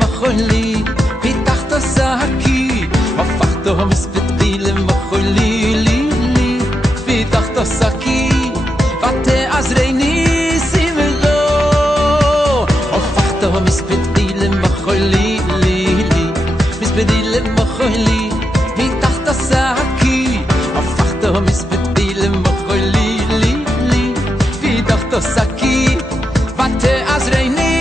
למחולי, פיתחת שקי, הפכת מספדי למחולי, לי, פיתחת שקי, ותעזרני שמחו, הפכת מספדי למחולי, לי, מספדי למחולי, פיתחת שקי, הפכת מספדי למחולי, לי, פיתחת שקי, ותעזרני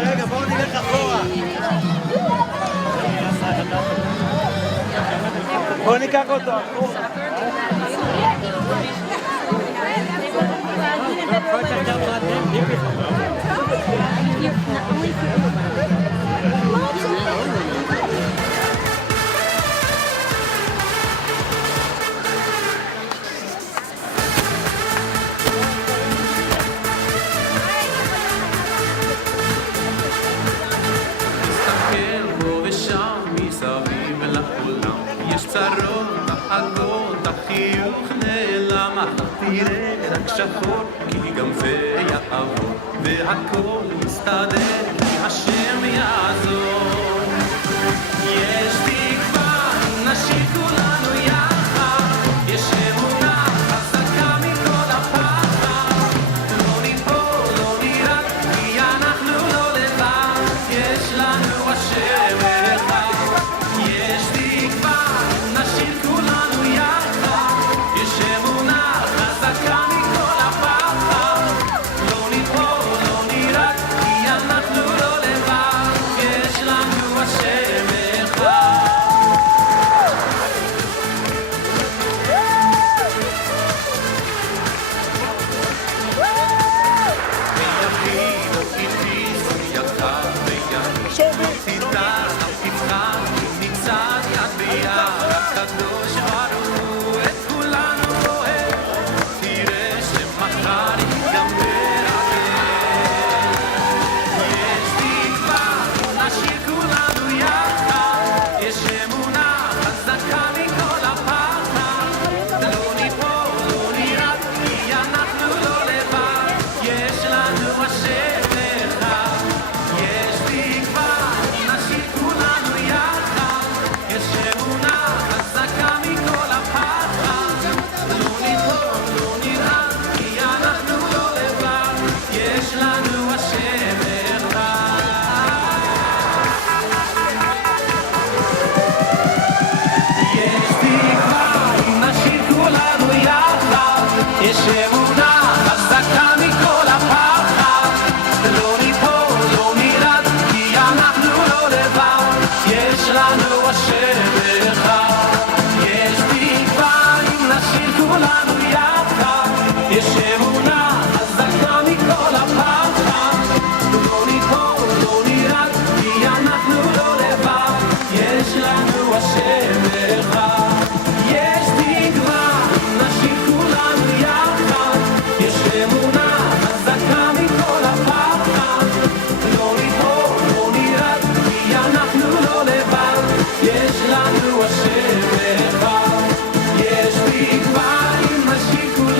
רגע, בואו נלך אחורה. בואו ניקח אותו. החיוך נעלם, תראה רק שחור, כי גם זה יעבור, והכל מסתדר, כי השם יעזור. יש תקווה, נשאיר כולנו יחד, יש אמונה חזקה מכל הפחד, לא ניפול, לא נירק, כי אנחנו לא לבד, יש לנו השם אחד. יש תקווה, נשאיר כולנו יחד, יש אמונה חזקה מכל הפחד, לא ניפול, לא נירק, כי אנחנו לא לבד, יש לנו השם אחד. יש אמונה חזקה מכל הפחד, לא ניפול, לא נרעד, כי אנחנו לא לבד, יש לנו השם אחד. יש תקווה אם נשאיר כולנו יחד, יש אמונה חזקה מכל הפחד, לא ניפול, לא נרעד, כי אנחנו לא לבד, יש לנו השם אחד. יש תקווה אם נשאיר כולנו יחד, יש אמונה חזקה מכל הפחד, לא ניפול, לא נרעד, כי אנחנו לא לבד, יש לנו השם אחד. יש תקווה אם נשאיר כולנו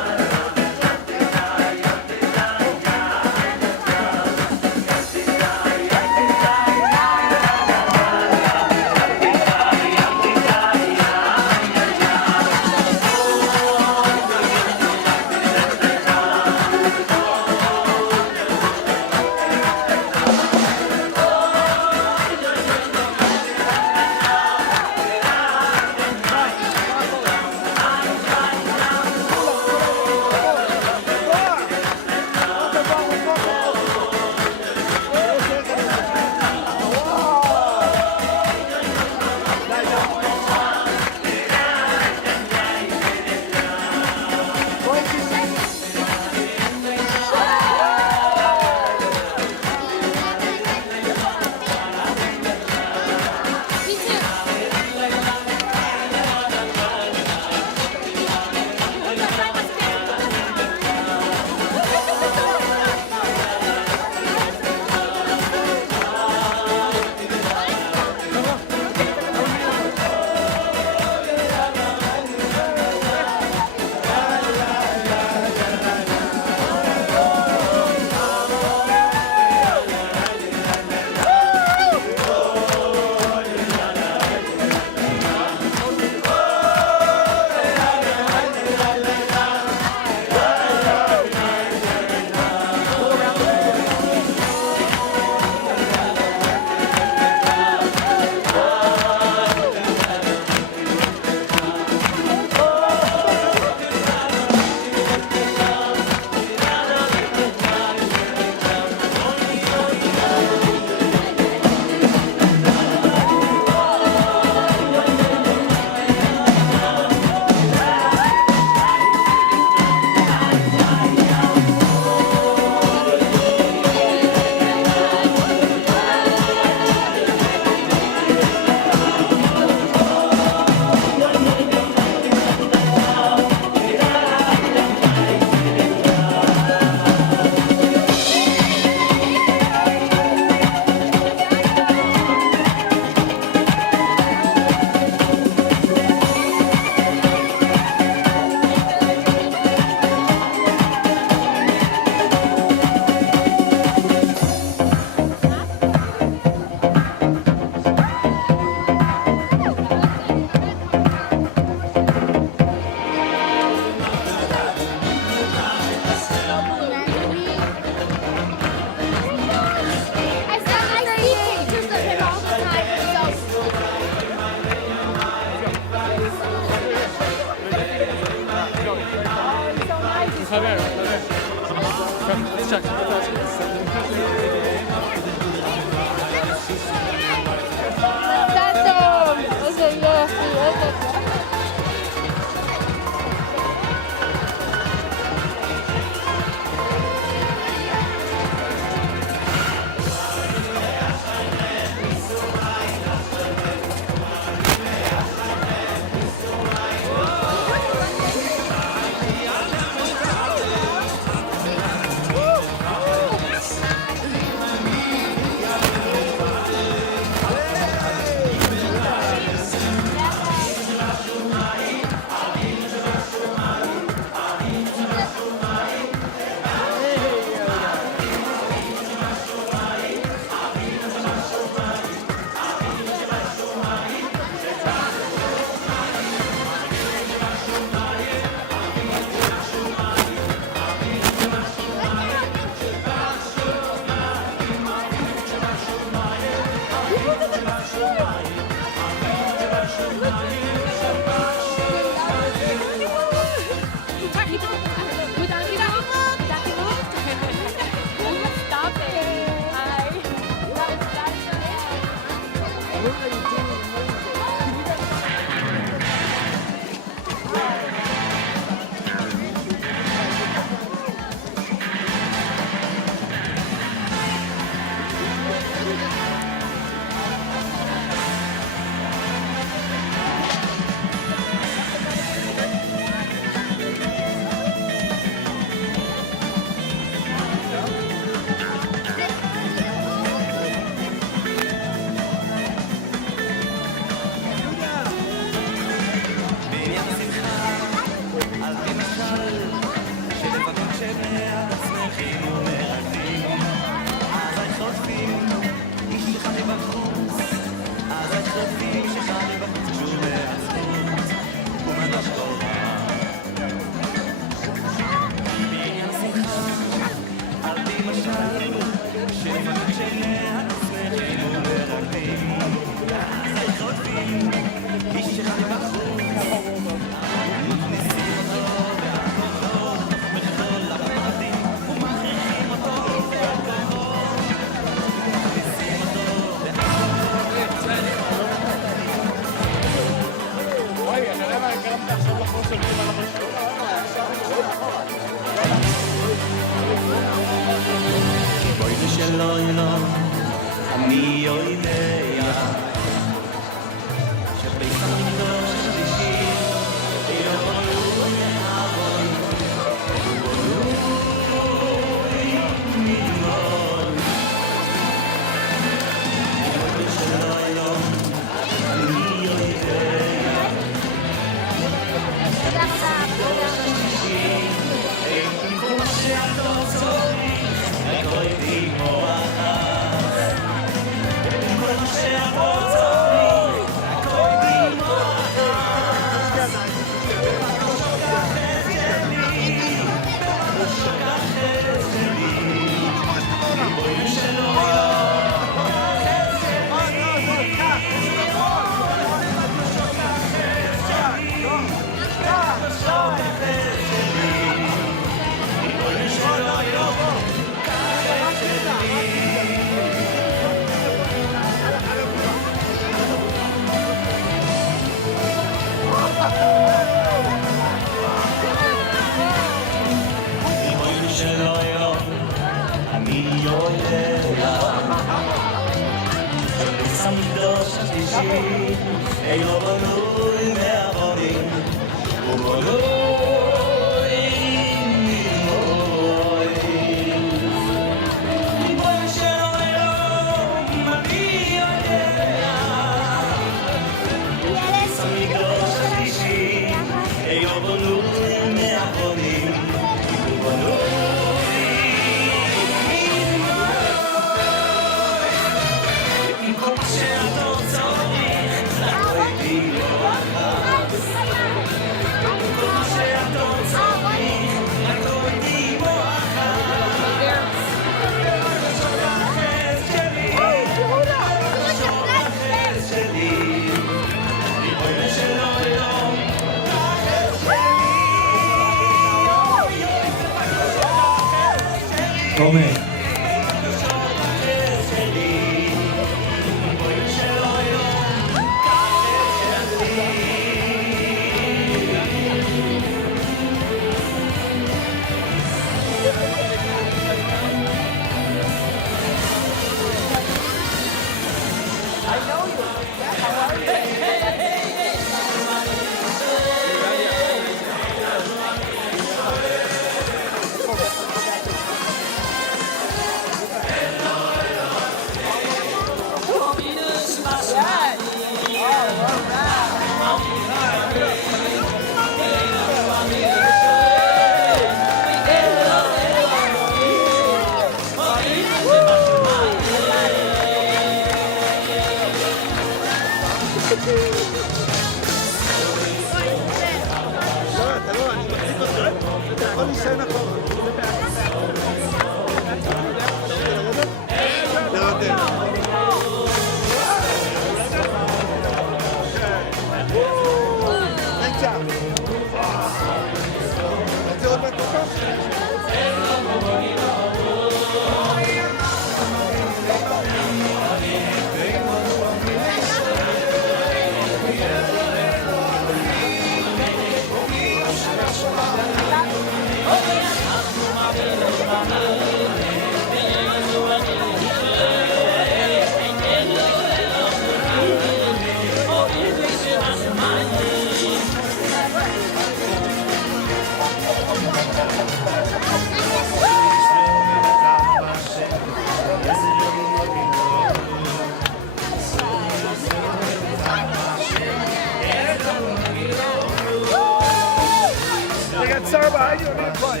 Sarah behind you. I'm in front.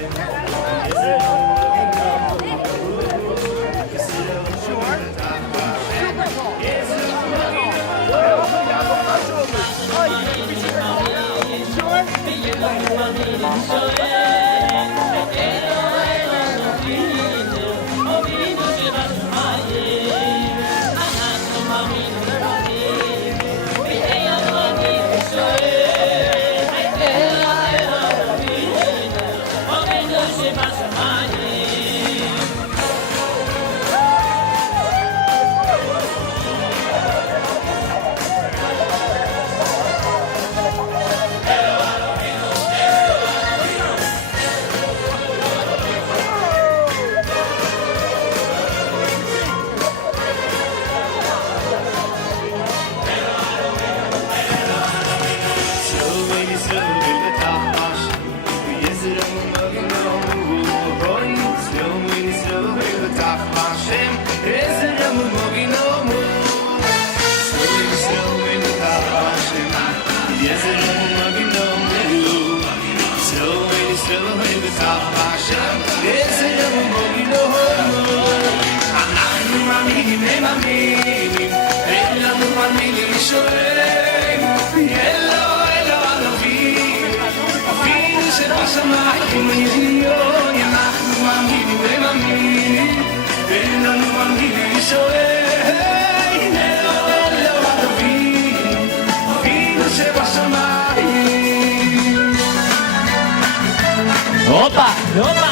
Opa! Opa!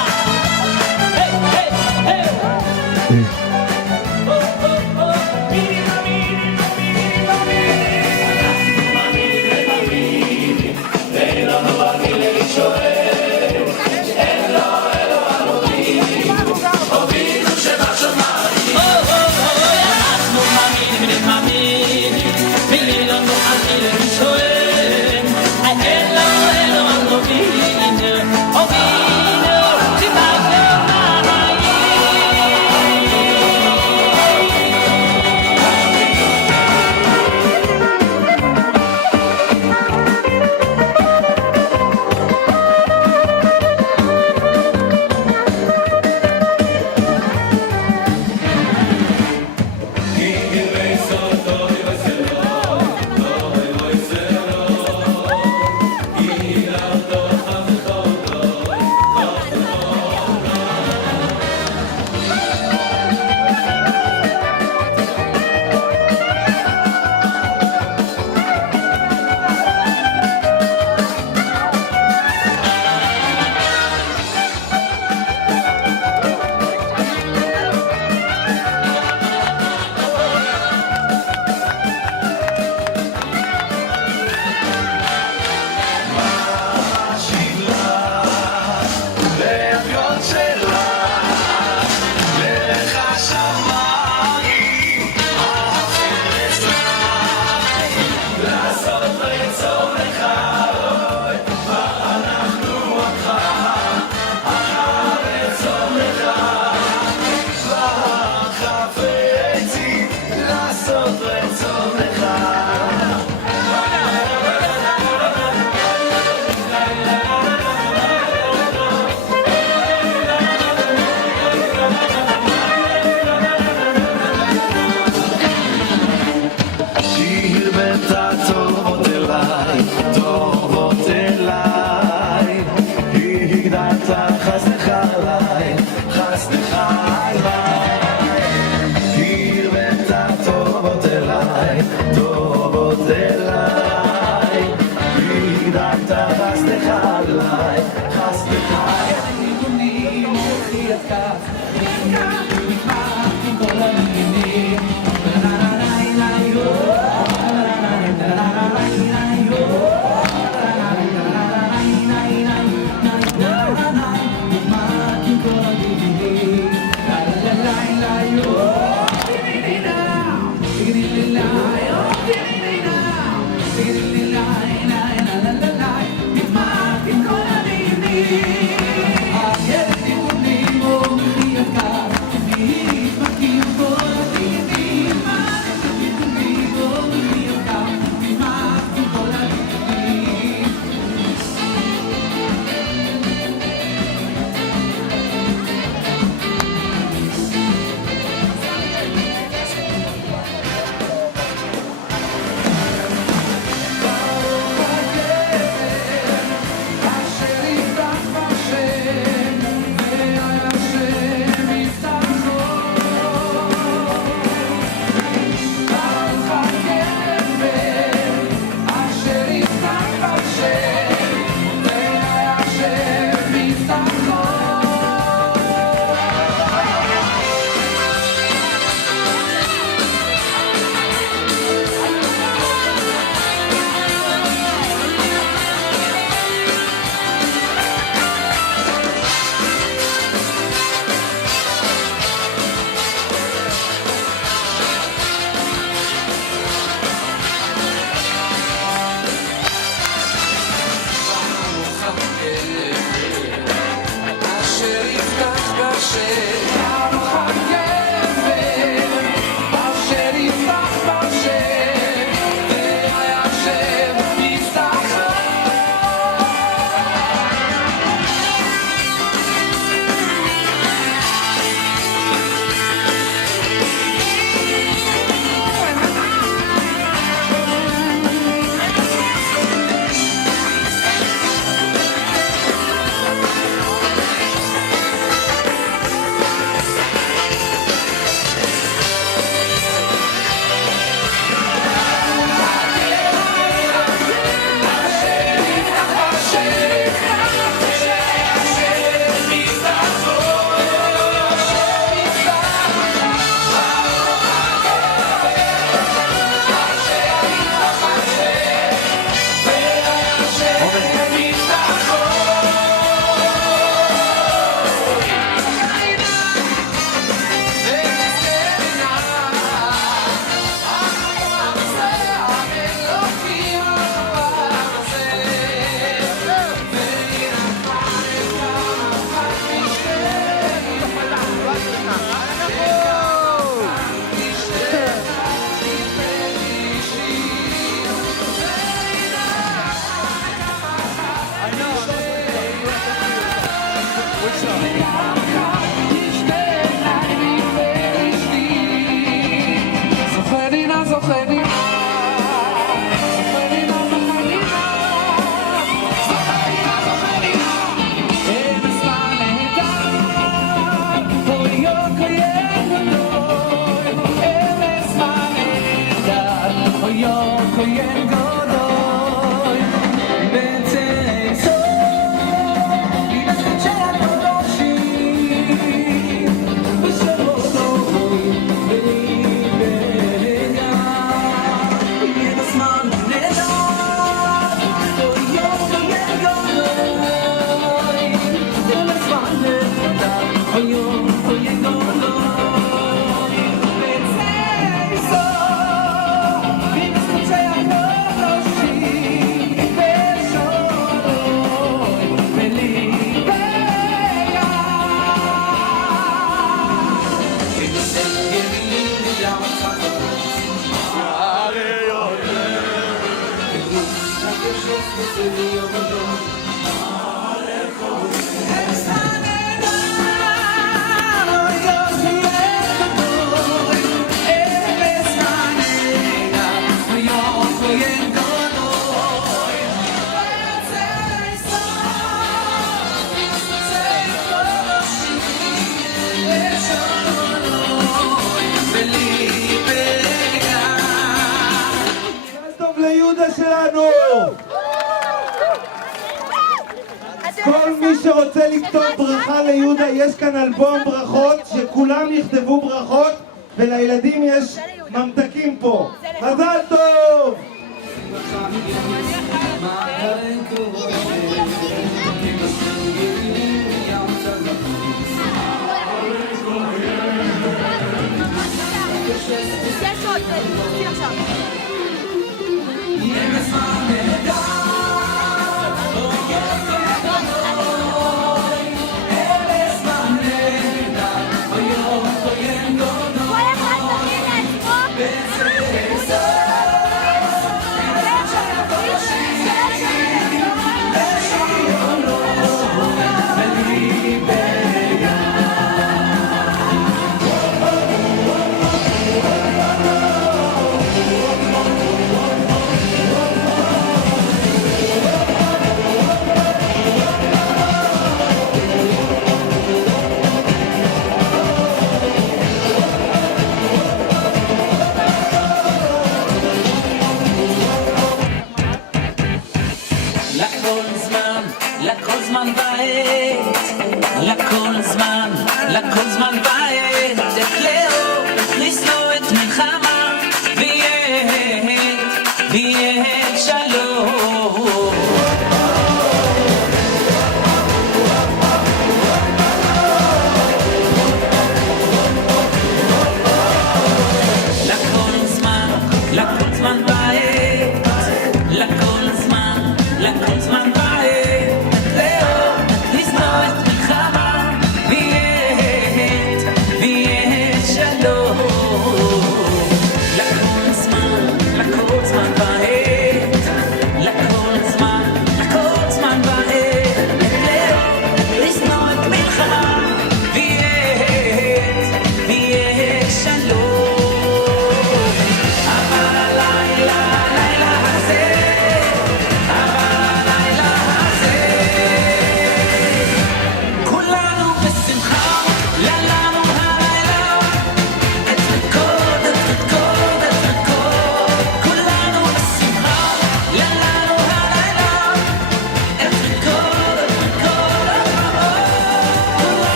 Hey, hey, hey! Oh, oh, oh! טוב ליהודה שלנו! כל מי שרוצה לכתוב ברכה ליהודה, יש כאן אלבום ברכות שכולם יכתבו ברכות, ולילדים יש ממתקים פה. מזל טוב! יש עוד, תוציא עכשיו. לכל זמן בעת, את לאור, לסלו את מלחמה, ויהיה שלום. לכל זמן בעת, לכל זמן בעת. La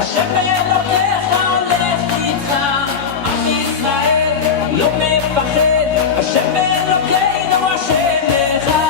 השם אלוקיך הולך איתך, עם ישראל לא מפחד, השם אלוקינו השם אחד.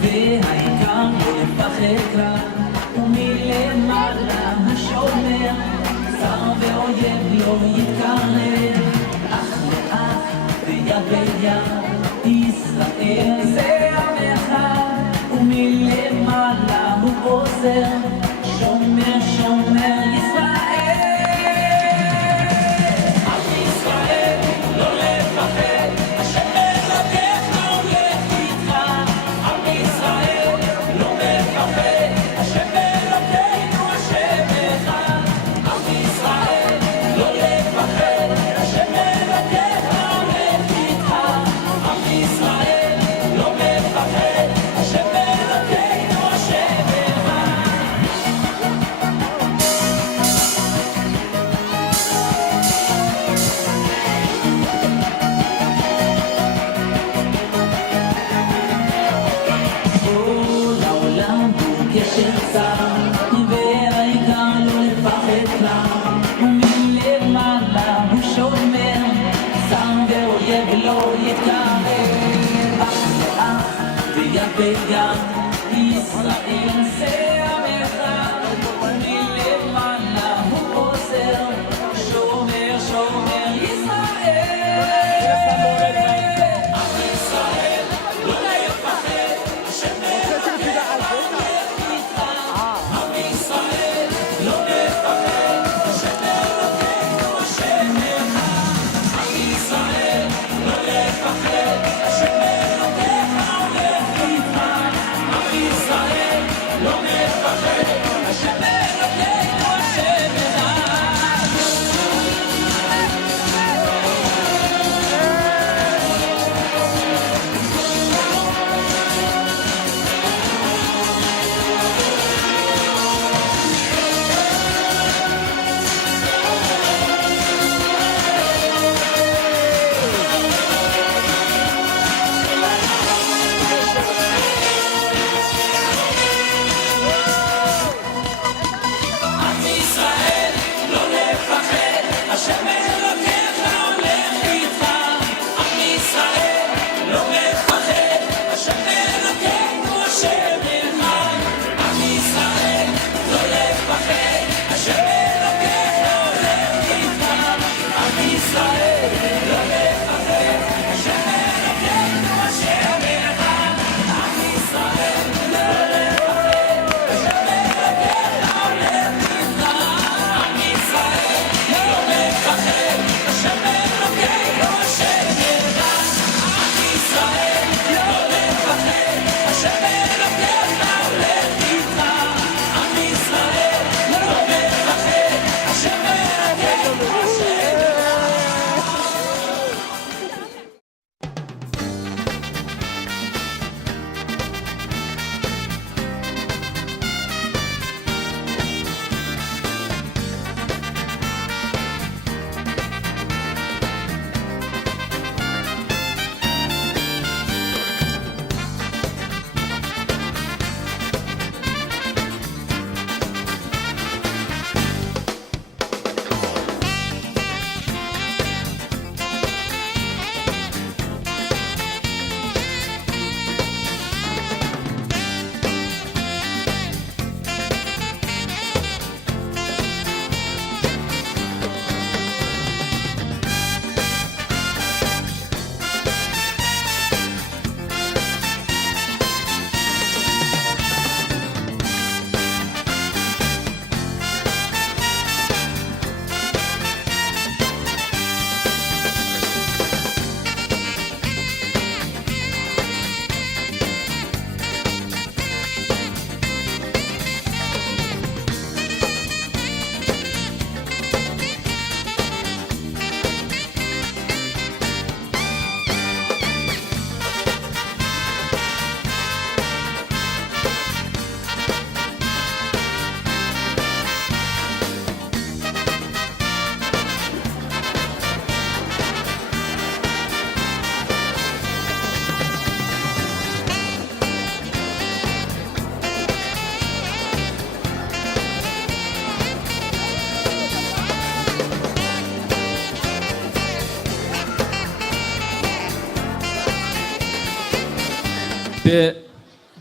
והעיקר לא לפחד כלל, ומלמעלה השומר, שר ואויב לא יתקרב, אח לאח ויד ביד, ישראל זה עם אחד, ומלמעלה הוא עוזר, שומר שומר ישראל. עם ישראל לא לפחד, השם אלוקיך הולך איתך, עם ישראל לא מפחד, השם אלוקינו השם אחד. עם ישראל לא לפחד, השם אלוקיך הולך איתך, עם ישראל לא מפחד, השם אלוקינו השם אחד. כל העולם הוא גשר צר, והעיקר לא לפחד כלל, ומלמעלה הוא שומר, שר ואויב לא יתקרב, אח לאח ויד ביד, ישראל זה עם אחד, ומלמעלה הוא עוזר, שומר שומר ישראל. עם ישראל לא לפחד, השם אלוקיך הולך איתך, עם ישראל לא מפחד, השם אלוקינו השם אחד. עם ישראל לא לפחד, השם אלוקיך הולך איתך, עם ישראל לא מפחד, השם אלוקינו השם אחד.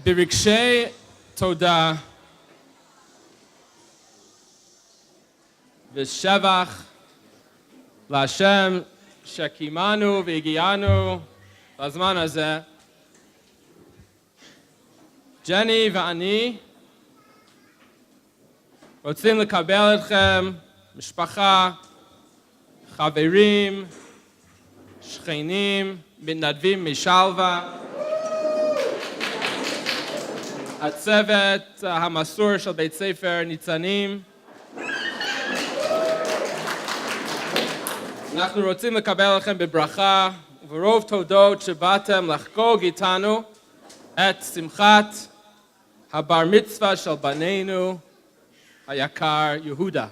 ברגשי תודה ושבח להשם שקיימנו והגיענו לזמן הזה, ג'ני ואני רוצים לקבל אתכם, משפחה, חברים, שכנים, מתנדבים משלווה, הצוות המסור של בית ספר ניצנים. אנחנו רוצים לקבל אתכם בברכה וברוב תודות שבאתם לחגוג איתנו את שמחת הבר מצווה של בנינו היקר יהודה.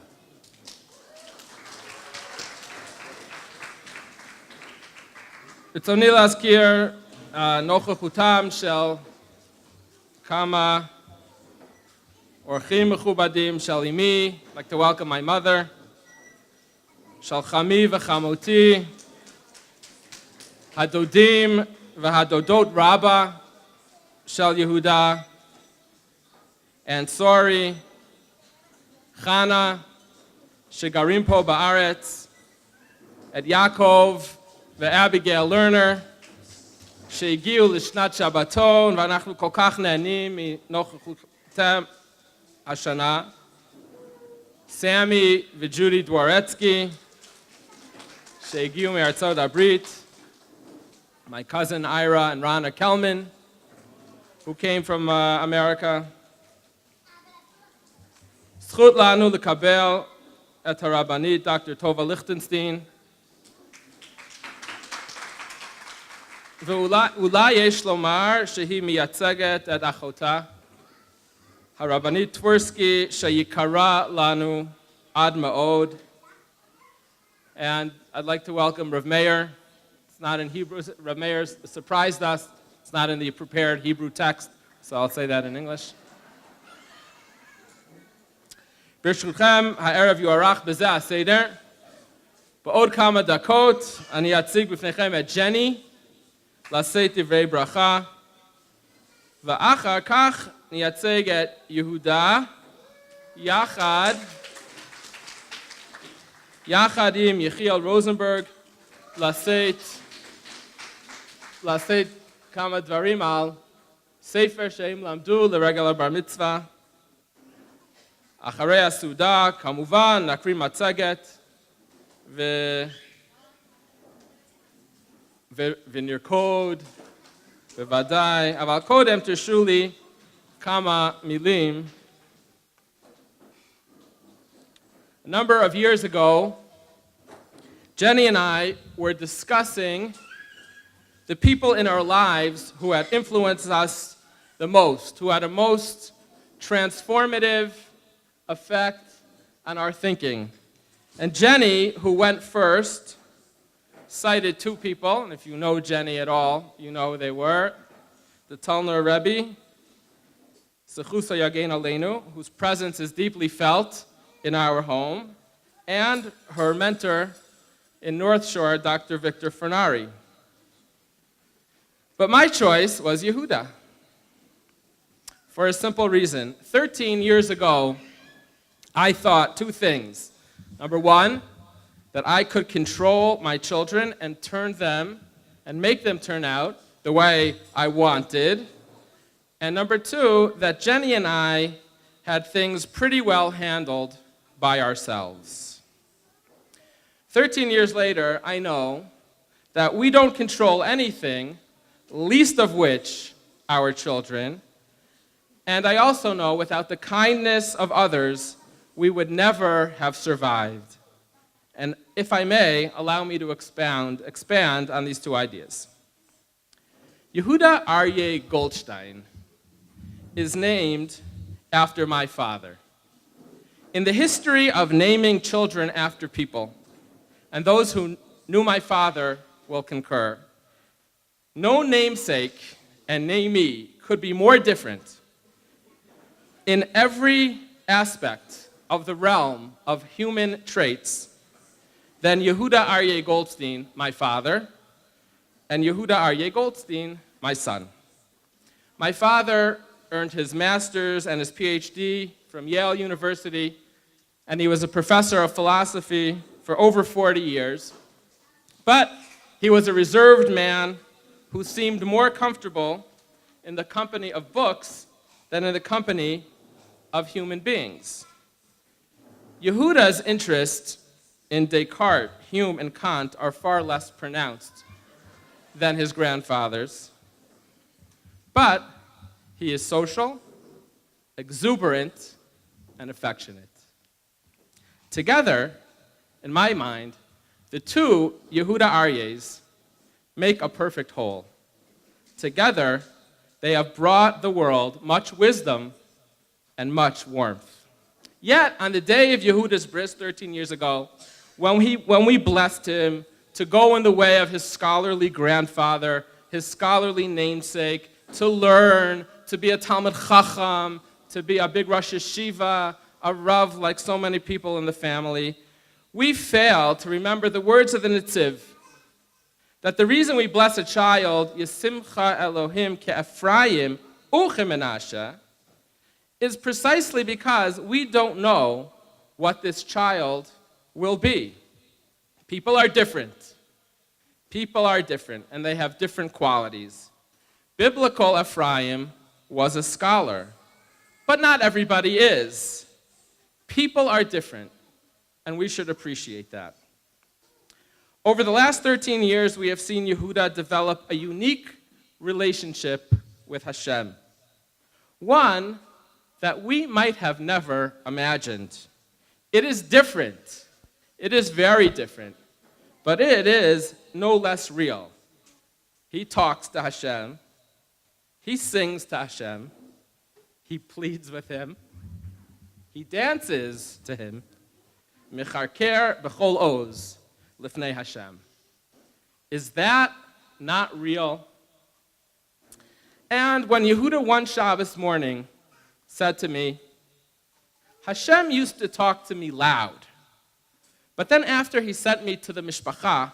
ברצוני להזכיר נוכחותם של כמה אורחים מכובדים של אמי, I'd like to welcome my mother, של חמי וחמותי, הדודים והדודות רבא של יהודה, and סורי, חנה, שגרים פה בארץ, את יעקב ואביגיל לרנר, שהגיעו לשנת שבתון, ואנחנו כל כך נהנים מנוכחותם השנה, סמי וג'ודי דוורצקי, שהגיעו מארצות הברית, my cousin Ira and Rana Kelman, who came from America. זכות לנו לקבל את הרבנית דוקטור טובה ליכטנשטיין, ואולי יש לומר שהיא מייצגת את אחותה, הרבנית טברסקי, שיקרה לנו עד מאוד. And I'd like to welcome Rav Meir. It's not in Hebrew. Rav Meir surprised us. It's not in the prepared Hebrew text, so I'll say that in English. ברשותכם, הערב יוארך בזה הסדר. בעוד כמה דקות אני אציג בפניכם את ג'ני, לשאת דברי ברכה, ואחר כך נייצג את יהודה יחד עם יחיאל רוזנברג לשאת כמה דברים על ספר שהם למדו לרגל הבר מצווה. אחרי הסעודה כמובן נקריא מצגת ונרקוד בוודאי, אבל קודם תרשו לי כמה מילים. A number of years ago, Jenny and I were discussing the people in our lives who had influenced us the most, who had a most transformative effect on our thinking. And Jenny, who went first, cited two people, and if you know Jenny at all, you know who they were. The Talner Rebbe, Sechusa Yagen Aleinu, whose presence is deeply felt in our home, and her mentor in North Shore, Dr. Victor Fernari. But my choice was Yehuda, for a simple reason. 13 years ago, I thought two things. Number one, that I could control my children and turn them and make them turn out the way I wanted. And number two, that Jenny and I had things pretty well handled by ourselves. 13 years later, I know that we don't control anything, least of which our children. And I also know without the kindness of others, we would never have survived. And if I may, allow me to expand on these two ideas. Yehuda Aryeh Goldstein is named after my father. In the history of naming children after people, and those who knew my father will concur, no namesake and namee could be more different in every aspect of the realm of human traits than Yehuda Aryeh Goldstein, my father, and Yehuda Aryeh Goldstein, my son. My father earned his master's and his PhD from Yale University, and he was a professor of philosophy for over 40 years. But he was a reserved man who seemed more comfortable in the company of books than in the company of human beings. Yehuda's interest in Descartes, Hume, and Kant are far less pronounced than his grandfather's. But he is social, exuberant, and affectionate. Together, in my mind, the two Yehuda Aryehs make a perfect whole. Together, they have brought the world much wisdom and much warmth. Yet, on the day of Yehuda's bris 13 years ago, when we blessed him to go in the way of his scholarly grandfather, his scholarly namesake, to learn, to be a Talmud Chacham, to be a big Rosh Yeshiva, a Rav like so many people in the family, we fail to remember the words of the Nitziv, that the reason we bless a child, Yesimcha Elohim ke'Ephraim u'chemenashe, is precisely because we don't know what this child will be. People are different. People are different, and they have different qualities. Biblical Ephraim was a scholar, but not everybody is. People are different, and we should appreciate that. Over the last 13 years, we have seen Yehuda develop a unique relationship with Hashem, one that we might have never imagined. It is different. It is very different, but it is no less real. He talks to Hashem. He sings to Hashem. He pleads with him. He dances to him. Mecharker b'chol oz lifnei Hashem. Is that not real? And when Yehuda one Shabbos morning said to me, Hashem used to talk to me loud, but then after he sent me to the mishpacha,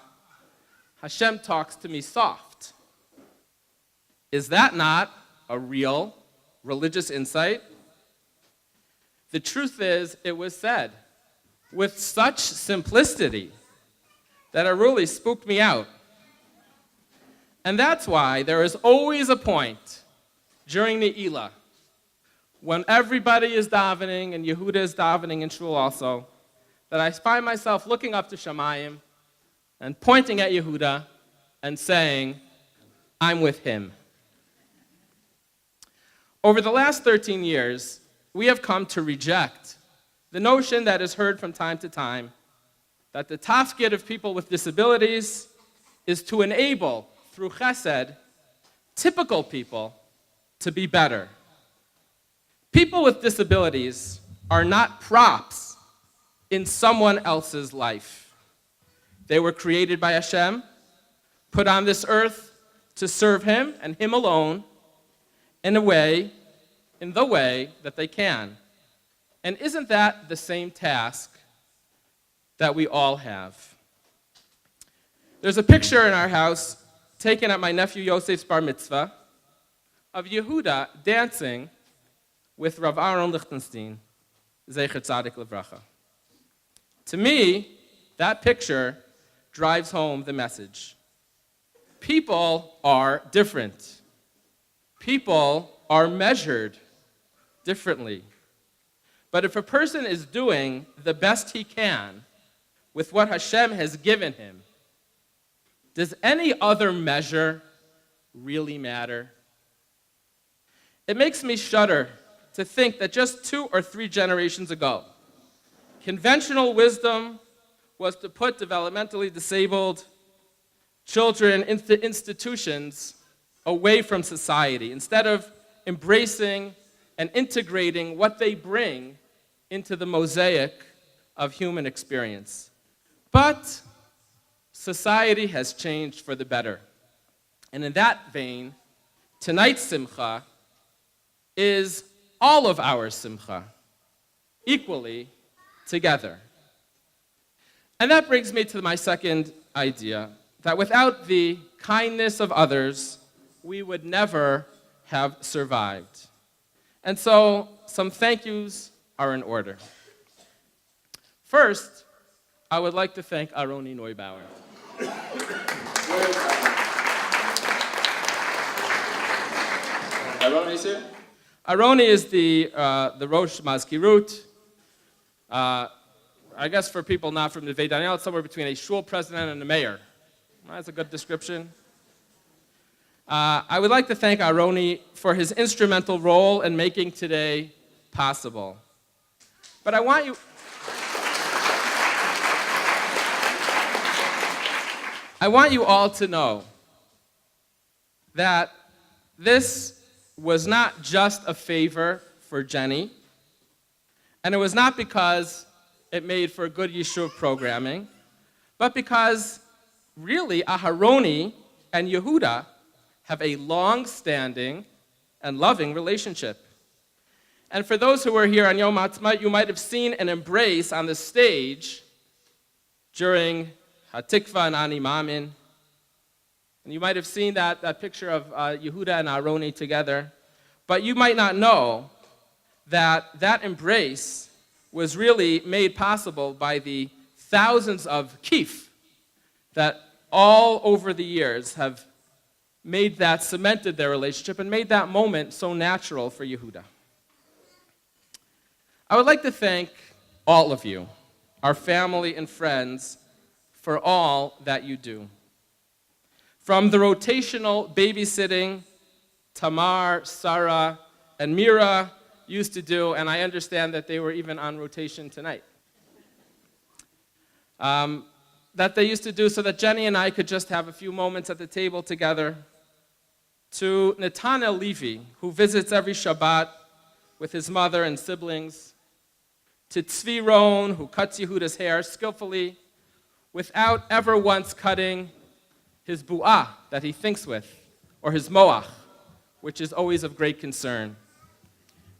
Hashem talks to me soft. Is that not a real religious insight? The truth is, it was said with such simplicity that it really spooked me out. And that's why there is always a point during the Eilah when everybody is davening, and Yehuda is davening in shul also, that I find myself looking up to Shamayim and pointing at Yehuda and saying, I'm with him. Over the last 13 years, we have come to reject the notion that is heard from time to time that the tafkid of people with disabilities is to enable, through chesed, typical people to be better. People with disabilities are not props in someone else's life. They were created by Hashem, put on this earth to serve him and him alone in the way that they can. And isn't that the same task that we all have? There's a picture in our house taken at my nephew Yosef's bar mitzvah of Yehuda dancing with Rav Aaron Lichtenstein, Zecher Tzadik Livracha. To me, that picture drives home the message. People are different. People are measured differently. But if a person is doing the best he can with what Hashem has given him, does any other measure really matter? It makes me shudder to think that just 2 or 3 generations ago, conventional wisdom was to put developmentally disabled children into institutions away from society, instead of embracing and integrating what they bring into the mosaic of human experience. But society has changed for the better. And in that vein, tonight's simcha is all of our simcha, equally together. And that brings me to my second idea, that without the kindness of others, we would never have survived. And so some thank yous are in order. First, I would like to thank Aroni Neubauer. Aroni is here? Aroni is the Rosh Mazkirut. I guess for people not from the Neve Daniel, it's somewhere between a shul president and a mayor. That's a good description. I would like to thank Aroni for his instrumental role in making today possible. But I want you all to know that this was not just a favor for Jenny, and it was not because it made for good Yishuv programming, but because really Aharoni and Yehuda have a long-standing and loving relationship. And for those who were here on Yom Ha'atzmaut, you might have seen an embrace on the stage during Hatikva and Ani Mamin. And you might have seen that picture of Yehuda and Aroni together. But you might not know that embrace was really made possible by the thousands of kif that all over the years have made that, cemented their relationship, and made that moment so natural for Yehuda. I would like to thank all of you, our family and friends, for all that you do. From the rotational babysitting Tamar, Sarah, and Mira used to do, and I understand that they were even on rotation tonight, that they used to do so that Jenny and I could just have a few moments at the table together, to Netanel Levy, who visits every Shabbat with his mother and siblings, to Tzvi Rohn, who cuts Yehuda's hair skillfully without ever once cutting his bu'ah that he thinks with, or his moach, which is always of great concern.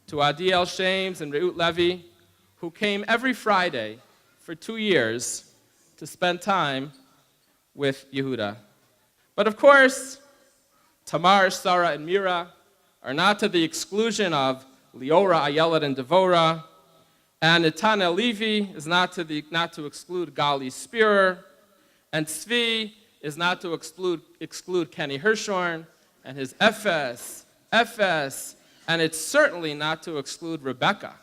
To Adiel Shames and Reut Levy, who came every Friday for 2 years to spend time with Yehuda. But of course, Tamar, Sarah, and Mira are not to the exclusion of Leora, Ayelet, and Devora, and Netanel Levy is not to exclude Gali Spearer, and Tzvi is not to exclude Kenny Hirshorn and his FS, and it's certainly not to exclude Bereka,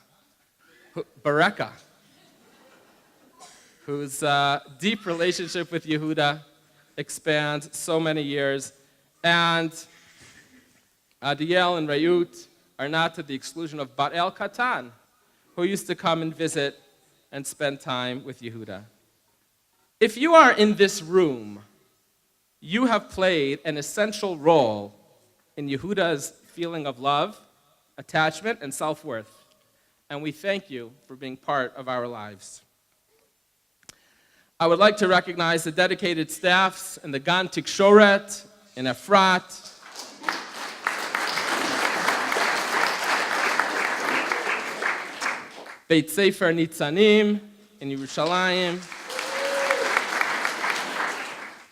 whose deep relationship with Yehuda expands so many years, and Adiel and Reut are not to the exclusion of Bat El Katan, who used to come and visit and spend time with Yehuda. If you are in this room, you have played an essential role in Yehuda's feeling of love, attachment, and self-worth, and we thank you for being part of our lives. I would like to recognize the dedicated staffs in the Gan Tikshoret, in Efrat, Beit Sefer Nitzanim in Yerushalayim,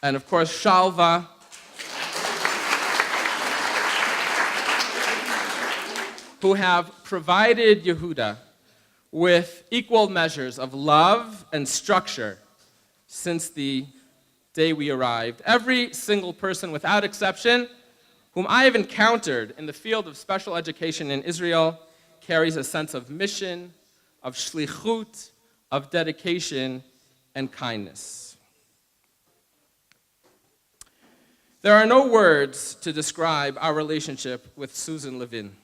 and of course Shalva, who have provided Yehuda with equal measures of love and structure since the day we arrived. Every single person, without exception, whom I have encountered in the field of special education in Israel, carries a sense of mission, of shlichut, of dedication, and kindness. There are no words to describe our relationship with Susan Levin.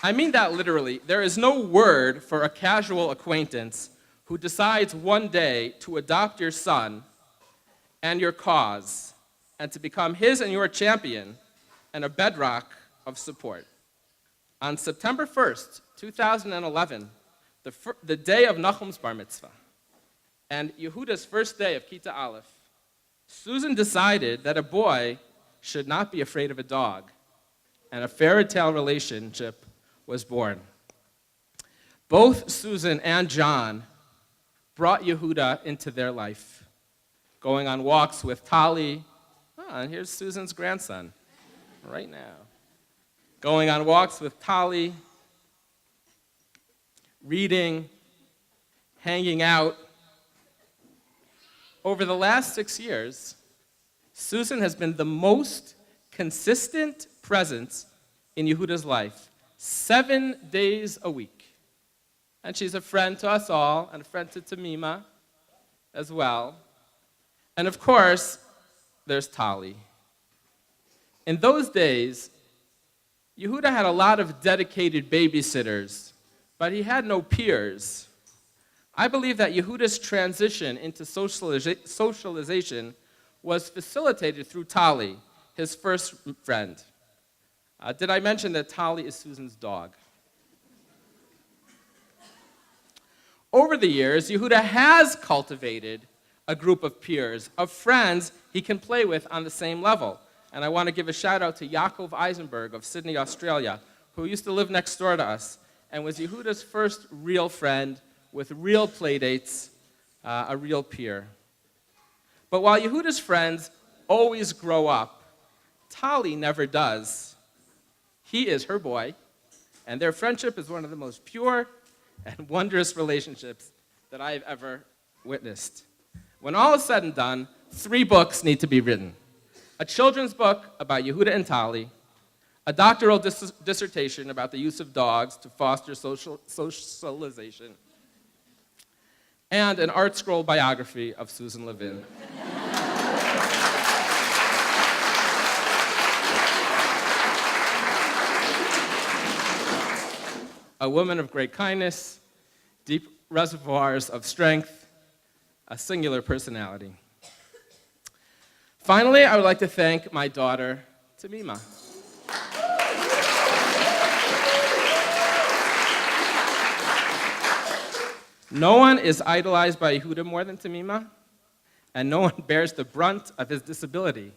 I mean that literally. There is no word for a casual acquaintance who decides one day to adopt your son and your cause and to become his and your champion and a bedrock of support. On September 1st, 2011, the day of Nachum's bar mitzvah, and Yehuda's first day of Kita Aleph, Susan decided that a boy should not be afraid of a dog, and a fairy tale relationship was born. Both Susan and John brought Yehuda into their life, going on walks with Tali. And here's Susan's grandson right now. Going on walks with Tali, reading, hanging out. Over the last 6 years, Susan has been the most consistent presence in Yehuda's life, 7 days a week. And she's a friend to us all, and a friend to Tamima as well. And of course, there's Tali. In those days, Yehuda had a lot of dedicated babysitters, but he had no peers. I believe that Yehuda's transition into socialization was facilitated through Tali, his first friend. Did I mention that Tali is Susan's dog? Over the years, Yehuda has cultivated a group of peers, of friends he can play with on the same level. And I want to give a shout out to Yaakov Eisenberg of Sydney, Australia, who used to live next door to us and was Yehuda's first real friend with real playdates, a real peer. But while Yehuda's friends always grow up, Tali never does. He is her boy, and their friendship is one of the most pure and wondrous relationships that I have ever witnessed. When all is said and done, 3 books need to be written. A children's book about Yehuda and Tali, a doctoral dissertation about the use of dogs to foster socialization, and an art scroll biography of Susan Levin. A woman of great kindness, deep reservoirs of strength, a singular personality. Finally, I would like to thank my daughter, Tamima. No one is idolized by Yehuda more than Tamima, and no one bears the brunt of his disability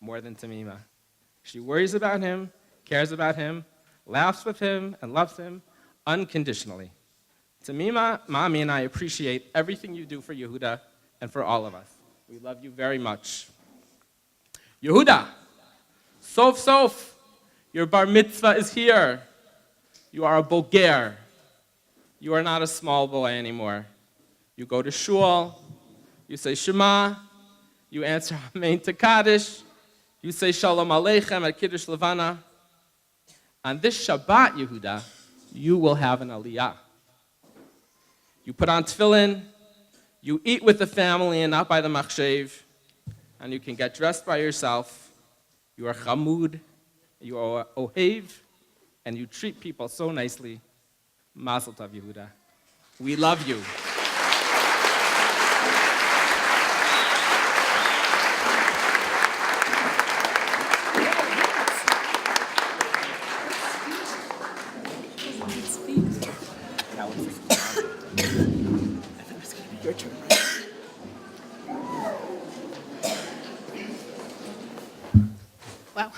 more than Tamima. She worries about him, cares about him, laughs with him, and loves him unconditionally. Tamima, Mommy, and I appreciate everything you do for Yehuda and for all of us. We love you very much. Yehuda, sof sof, your bar mitzvah is here. You are a boger. You are not a small boy anymore. You go to shul, you say Shema, you answer Amen to Kaddish, you say Shalom Aleichem at Kiddush Levana. On this Shabbat, Yehuda, you will have an aliyah. You put on tefillin, you eat with the family and not by the machshev, and you can get dressed by yourself. You are chamud, you are ohev, and you treat people so nicely. Mazel tov, Yehuda. We love you. Your turn. Wow.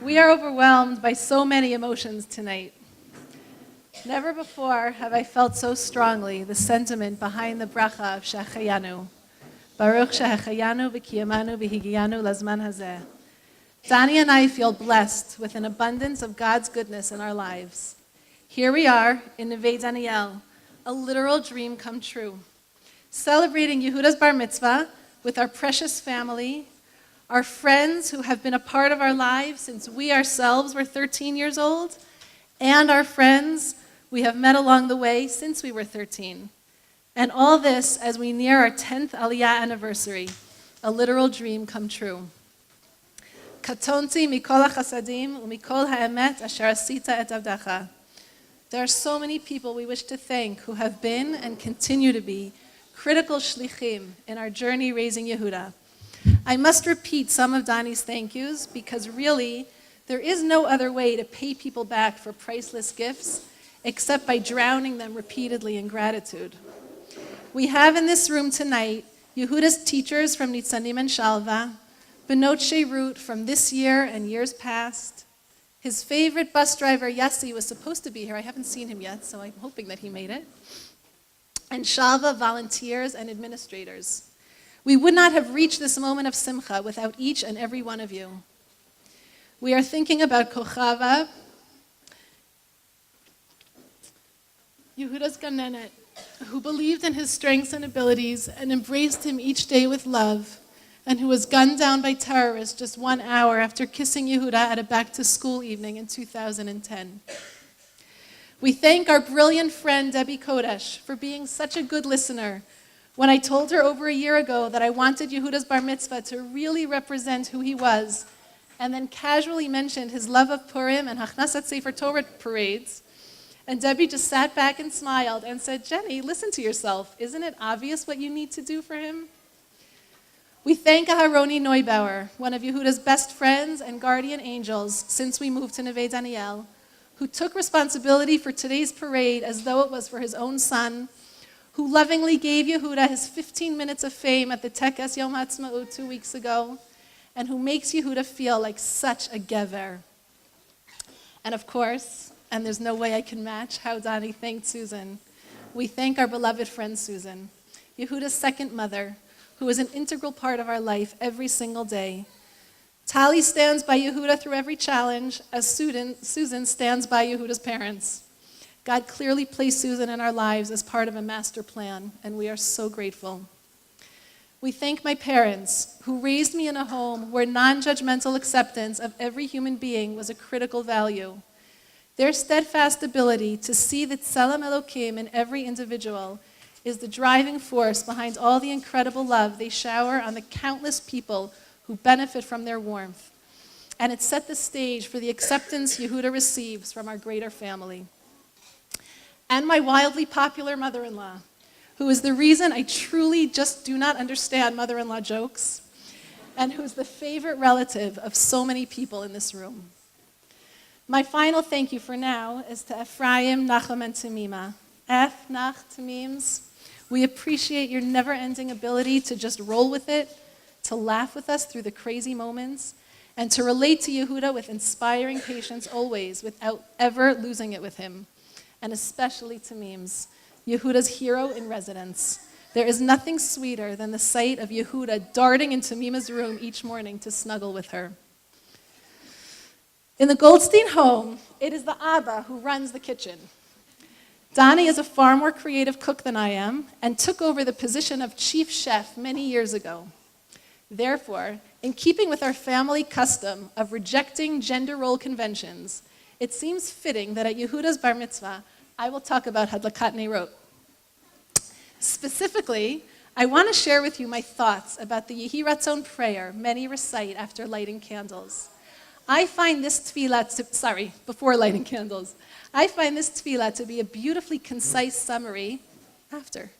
We are overwhelmed by so many emotions tonight. Never before have I felt so strongly the sentiment behind the bracha of Shehecheyanu. Baruch Shehecheyanu v'kiyamanu v'higiyanu lazman hazeh. Dani and I feel blessed with an abundance of God's goodness in our lives. Here we are in Neve Daniel, a literal dream come true, celebrating Yehuda's bar mitzvah with our precious family, our friends who have been a part of our lives since we ourselves were 13 years old, and our friends we have met along the way since we were 13. And all this as we near our 10th Aliyah anniversary, a literal dream come true. Katonti mikol hachasadim umikol ha'emet asher asita et avdacha. There are so many people we wish to thank who have been and continue to be critical shlichim in our journey raising Yehuda. I must repeat some of Dani's thank yous because really there is no other way to pay people back for priceless gifts except by drowning them repeatedly in gratitude. We have in this room tonight Yehuda's teachers from Nitzanim and Shalva, Benot Sheirut from this year and years past. His favorite bus driver, Yassi, was supposed to be here. I haven't seen him yet, so I'm hoping that he made it. and Shalva volunteers and administrators. We would not have reached this moment of simcha without each and every one of you. We are thinking about Kochava, Yehuda's Ganenet, who believed in his strengths and abilities and embraced him each day with love, and who was gunned down by terrorists just 1 hour after kissing Yehuda at a back-to-school evening in 2010. We thank our brilliant friend Debbie Kodesh for being such a good listener. When I told her over a year ago that I wanted Yehuda's bar mitzvah to really represent who he was, and then casually mentioned his love of Purim and Hachnasat Sefer Torah parades, and Debbie just sat back and smiled and said, Jenny, listen to yourself. Isn't it obvious what you need to do for him? We thank Aharoni Neubauer, one of Yehuda's best friends and guardian angels since we moved to Neve Daniel, who took responsibility for today's parade as though it was for his own son, who lovingly gave Yehuda his 15 minutes of fame at the Tekes Yom HaAtzmaut 2 weeks ago, and who makes Yehuda feel like such a gever. And of course, and there's no way I can match how Donnie thanked Susan, we thank our beloved friend Susan, Yehuda's second mother, who is an integral part of our life every single day. Tali stands by Yehuda through every challenge, as Susan stands by Yehuda's parents. God clearly placed Susan in our lives as part of a master plan, and we are so grateful. We thank my parents, who raised me in a home where non-judgmental acceptance of every human being was a critical value. Their steadfast ability to see the Tzelem Elokim in every individual is the driving force behind all the incredible love they shower on the countless people who benefit from their warmth. And it set the stage for the acceptance Yehuda receives from our greater family. And my wildly popular mother-in-law, who is the reason I truly just do not understand mother-in-law jokes, and who is the favorite relative of so many people in this room. My final thank you for now is to Ephraim, Nachum, and Tamima. Nach, Tamims, we appreciate your never-ending ability to just roll with it, to laugh with us through the crazy moments, and to relate to Yehuda with inspiring patience always, without ever losing it with him. And especially Tamims, Yehuda's hero in residence. There is nothing sweeter than the sight of Yehuda darting into Mima's room each morning to snuggle with her. In the Goldstein home, it is the Abba who runs the kitchen. Donnie is a far more creative cook than I am and took over the position of chief chef many years ago. Therefore, in keeping with our family custom of rejecting gender role conventions, it seems fitting that at Yehuda's bar mitzvah, I will talk about Hadlakat Neirot. Specifically, I want to share with you my thoughts about the Yehi Ratzon prayer many recite after lighting candles. I find this tefillah, before lighting candles. I find this tefillah to be a beautifully concise summary, after.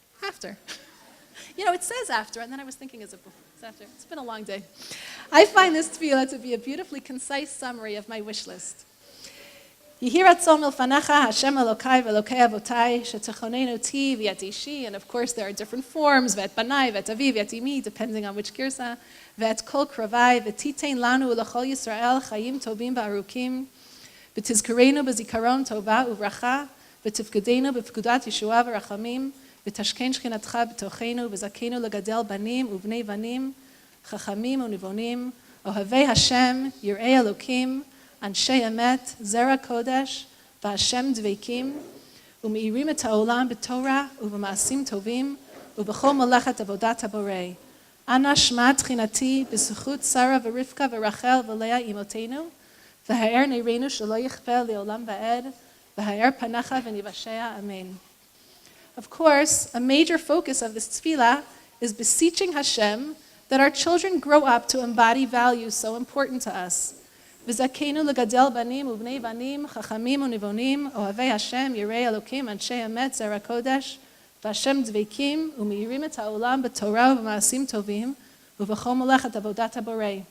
You know, it says after, and then I was thinking, is it before? It's after. It's been a long day. I find this tefillah to be a beautifully concise summary of my wish list. Yehi ratzon milfanecha Hashem Elokai v'Elokei Avotai shetechonenu ti v'yat ishi, and of course there are different forms, v'et banai, v'et avi, v'et imi, depending on which girsa, v'et kol kravai, v'titein lanu u'lachol Yisrael chayim tovim v'arukim, v'tizkarenu b'zikaron tova uvracha, v'tifkudenu b'fkudat Yeshua v'rachamim, v'tashken shchinatcha b'tochenu, v'zakenu legadel banim uvnei banim, chachamim u'nivonim, ohavei Hashem, yirei Elokim, Anshe Emet, Zera Kodesh, V'Hashem Dveikim, U'Meirim et ha'olam b'Torah, U'B'ma'asim tovim, U'B'chol Molechet Avodat HaBorei. Ana Shma Tchinati, B'Suchut Sarah v'Rivka v'Rachel v'Leah Imotenu, V'ha'er Neirenu Shelo Yichpeh Le'olam Va'ed, V'ha'er Panecha v'Nivashea, Amen. Of course, a major focus of this tefillah is beseeching Hashem that our children grow up to embody values so important to us. V'zakenu legadel banim ubnei banim chachamim univonim ohavei Hashem yirei Elokim anshe emet zera kodesh v'Hashem dveikim u'meirim et ha'olam b'Torah u'b'ma'asim tovim u'v'chol molechet avodat haborei.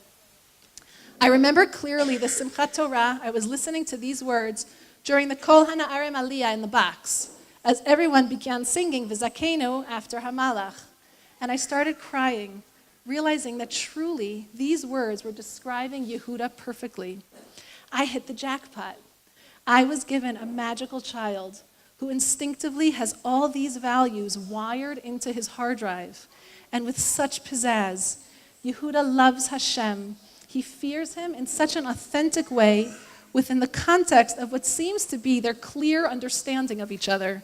I remember clearly the Simchat Torah. I was listening to these words during the Kol Hana'arem Aliyah in the box, as everyone began singing V'zakenu after Hamalach, and I started crying, realizing that truly these words were describing Yehuda perfectly. I hit the jackpot. I was given a magical child who instinctively has all these values wired into his hard drive. And with such pizzazz, Yehuda loves Hashem. He fears him in such an authentic way within the context of what seems to be their clear understanding of each other.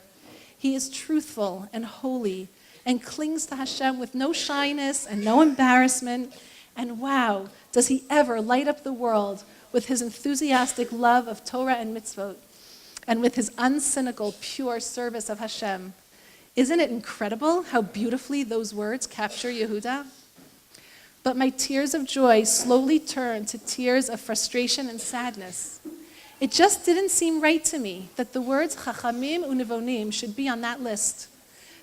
He is truthful and holy and clings to Hashem with no shyness and no embarrassment. And wow, does he ever light up the world with his enthusiastic love of Torah and mitzvot, and with his uncynical, pure service of Hashem. Isn't it incredible how beautifully those words capture Yehuda? But my tears of joy slowly turned to tears of frustration and sadness. It just didn't seem right to me that the words Chachamim u'Nevonim should be on that list.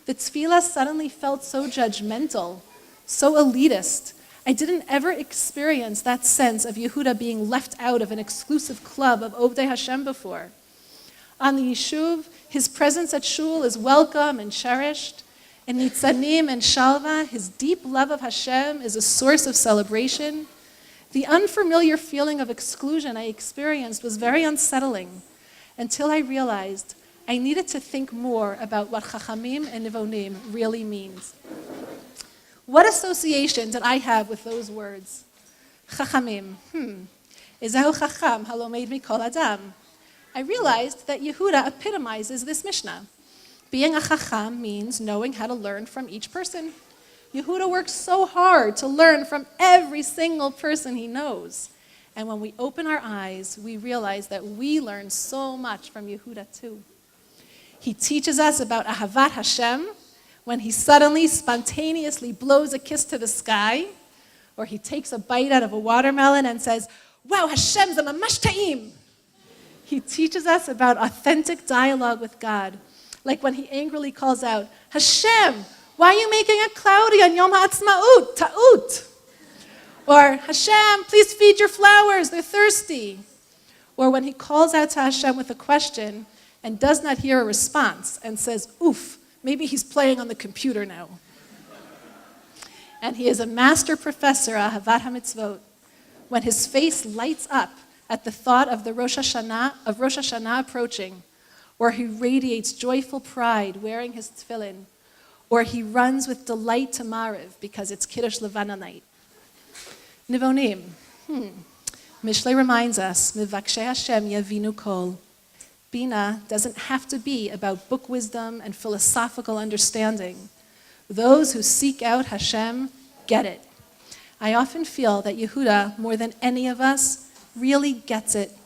The tefillah suddenly felt so judgmental, so elitist. I didn't ever experience that sense of Yehuda being left out of an exclusive club of Ovdei Hashem before. On the Yishuv, his presence at shul is welcome and cherished. In Nitzanim and Shalva, his deep love of Hashem is a source of celebration. The unfamiliar feeling of exclusion I experienced was very unsettling until I realized I needed to think more about what Chachamim and Nevonim really means. What association did I have with those words? Chachamim. Ezehu Chacham halomed mikol adam. I realized that Yehuda epitomizes this Mishnah. Being a Chacham means knowing how to learn from each person. Yehuda works so hard to learn from every single person he knows. And when we open our eyes, we realize that we learn so much from Yehuda too. He teaches us about Ahavat Hashem when he suddenly, spontaneously blows a kiss to the sky, or he takes a bite out of a watermelon and says, "Wow, Hashem's a mamash ta'im." He teaches us about authentic dialogue with God, like when he angrily calls out, "Hashem, why are you making it cloudy on Yom HaAtzmaut? Ta'ut!" Or, "Hashem, please feed your flowers, they're thirsty." Or when he calls out to Hashem with a question and does not hear a response and says, "Oof, maybe he's playing on the computer now." And he is a master professor, Ahavat HaMitzvot, when his face lights up at the thought of the Rosh Hashanah approaching, or he radiates joyful pride wearing his tefillin, or he runs with delight to Mariv because it's Kiddush Levana night. Nivonim. Mishlei reminds us, Mivakshe Hashem yavinu kol. Bina doesn't have to be about book wisdom and philosophical understanding. Those who seek out Hashem get it. I often feel that Yehuda, more than any of us, really gets it.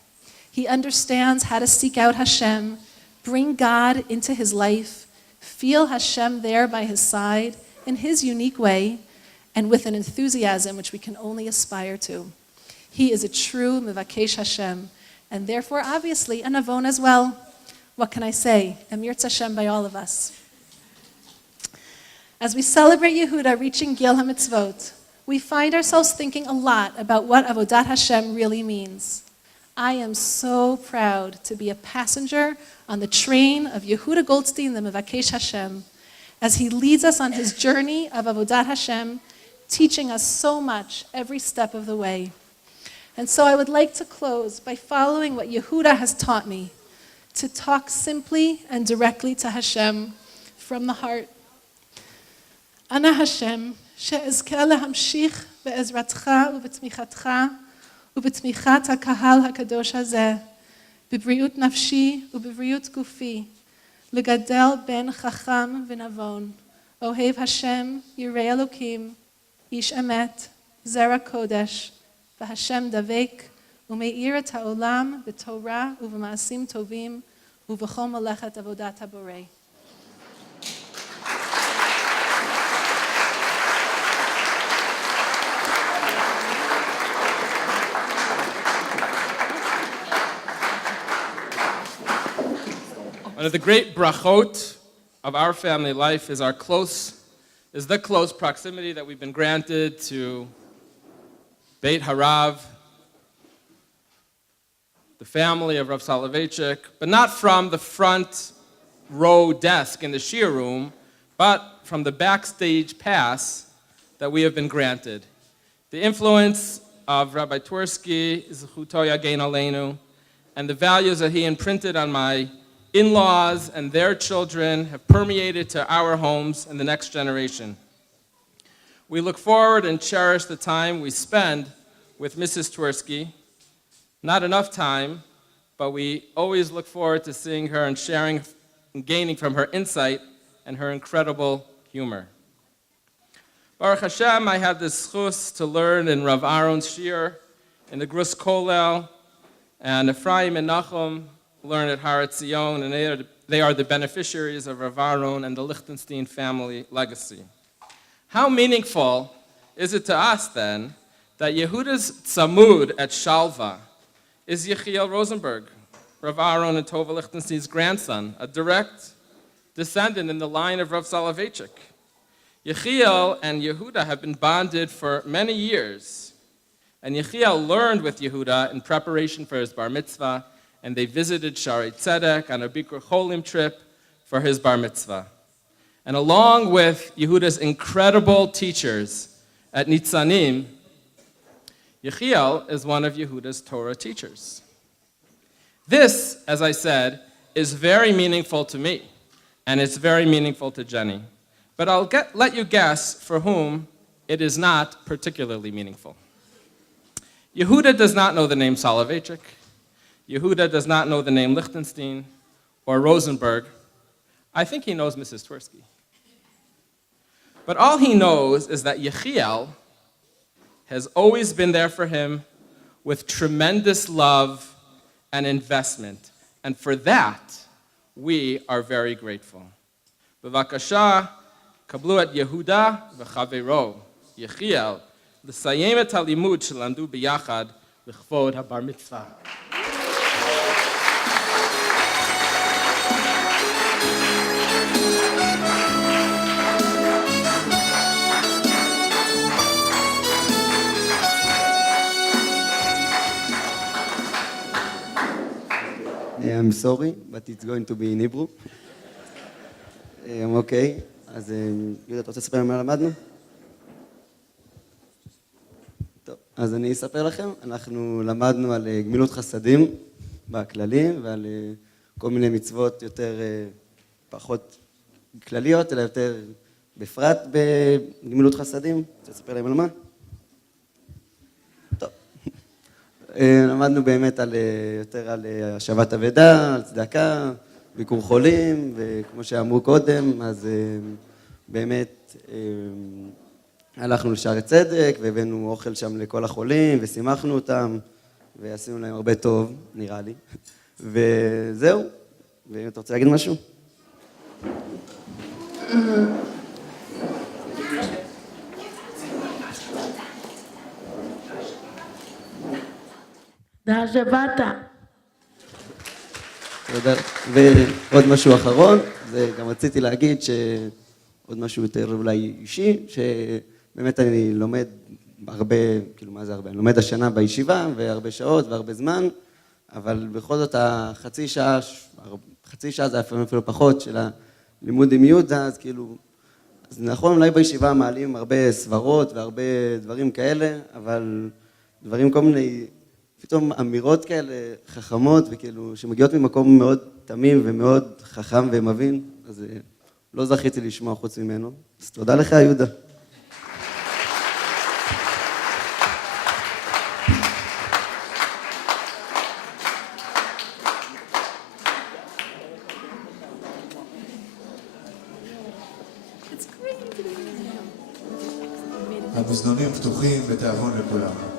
He understands how to seek out Hashem, bring God into his life, feel Hashem there by his side in his unique way, and with an enthusiasm which we can only aspire to. He is a true Mivakesh Hashem, and therefore, obviously, a Navon as well. What can I say? Emir Hashem by all of us. As we celebrate Yehuda reaching Gil HaMitzvot, we find ourselves thinking a lot about what Avodat Hashem really means. I am so proud to be a passenger on the train of Yehuda Goldstein, the Mivakesh Hashem, as he leads us on his journey of Avodat Hashem, teaching us so much every step of the way. And so I would like to close by following what Yehuda has taught me, to talk simply and directly to Hashem from the heart. Ana Hashem, שאזכה להמשיך בעזרתך ובתמיכתך ובתמיכת הקהל הקדוש הזה, בבריאות נפשי ובבריאות גופי, לגדל בן חכם ונבון, אוהב השם, ירא אלוקים, איש אמת, זרע קודש, והשם דבק ומאיר את העולם בתורה ובמעשים טובים ובכל מלאכת עבודת הבורא. One of the great brachot of our family life is the close proximity that we've been granted to Beit Harav, the family of Rav Soloveitchik, but not from the front row desk in the shiur room, but from the backstage pass that we have been granted. The influence of Rabbi Twersky, Zechuto Yagein Aleinu, and the values that he imprinted on my in-laws and their children have permeated to our homes and the next generation. We look forward and cherish the time we spend with Mrs. Twersky. Not enough time, but we always look forward to seeing her and sharing and gaining from her insight and her incredible humor. Baruch Hashem, I had the zchus to learn in Rav Aaron's shir, in the Grus Kollel, and Ephraim and Nachum learn at Har Etzion, and they are the beneficiaries of Rav Aaron and the Lichtenstein family legacy. How meaningful is it to us, then, that Yehuda's tzamud at Shalva is Yechiel Rosenberg, Rav Aaron and Tova Lichtenstein's grandson, a direct descendant in the line of Rav Soloveitchik. Yechiel and Yehuda have been bonded for many years, and Yechiel learned with Yehuda in preparation for his bar mitzvah, and they visited Shaarei Tzedek on a Bikur Cholim trip for his bar mitzvah. And along with Yehuda's incredible teachers at Nitzanim, Yechiel is one of Yehuda's Torah teachers. This, as I said, is very meaningful to me, and it's very meaningful to Jenny. But I'll let you guess for whom it is not particularly meaningful. Yehuda does not know the name Soloveitchik. Yehuda does not know the name Lichtenstein or Rosenberg. I think he knows Mrs. Twersky. But all he knows is that Yechiel has always been there for him with tremendous love and investment. And for that, we are very grateful. Bevakasha, kablu et Yehuda v'chaveiro, Yechiel, l'sayem et halimud shelamdu biyachad l'chvod habar mitzvah. I'm sorry, but it's going to be in Hebrew. אוקיי, אז יהודה, אתה רוצה לספר מה למדנו? טוב, אז אני אספר לכם. אנחנו למדנו על גמילות חסדים בכללי, ועל כל מיני מצוות יותר פחות כלליות, אלא יותר בפרט בגמילות חסדים. רוצה לספר להם על מה? טוב. למדנו באמת יותר על השבת אבדה, על צדקה, ביקור חולים, וכמו שאמרו קודם, אז באמת הלכנו לשערי צדק, והבאנו אוכל שם לכל החולים, ושימחנו אותם, ועשינו להם הרבה טוב, נראה לי. וזהו. ואתה רוצה להגיד משהו? תודה שבאת. תודה. ועוד משהו אחרון, זה גם רציתי להגיד שעוד משהו יותר אולי אישי, שבאמת אני לומד הרבה, כאילו מה זה הרבה? אני לומד השנה בישיבה, והרבה שעות והרבה זמן, אבל בכל זאת חצי שעה זה אפילו פחות של הלימוד עם יהודה, אז כאילו, אז נכון, אולי בישיבה מעלים הרבה סברות והרבה דברים כאלה, אבל דברים כל מיני, פתאום אמירות כאלה חכמות, וכאילו שמגיעות ממקום מאוד תמים ומאוד חכם ומבין, אז לא זכיתי לשמוע חוץ ממנו. אז תודה לך, יהודה. המזנונים פתוחים בתיאבון לכולם.